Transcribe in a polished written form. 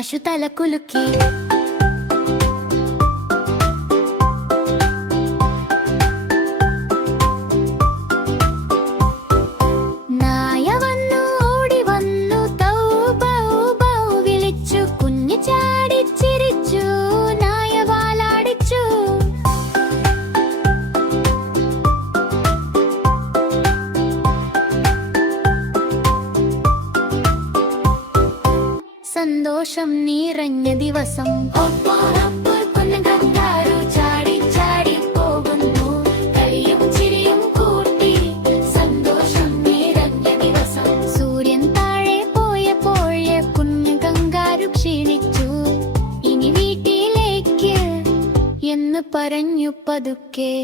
പശു തല കുലുക്കി. നായ വന്നു ഓടി വന്നു തൗ ബൗ ബൗ വിളിച്ചു. കുഞ്ഞു ചാടി ചിരിച്ചു, നായ വാലാടിച്ചു. സന്തോഷം നിറഞ്ഞ ദിവസം. കുഞ്ഞുകങ്കാരു ചാടി ചാടി പോകുന്നു, കളിയും ചിരിയും കൂട്ടി. സന്തോഷം നിറഞ്ഞ ദിവസം. സൂര്യൻ താഴെ പോയപ്പോൾ കുഞ്ഞുകങ്കാരു ക്ഷീണിച്ചു. ഇനി വീട്ടിലേക്ക് എന്ന് പറഞ്ഞു പതുക്കെ.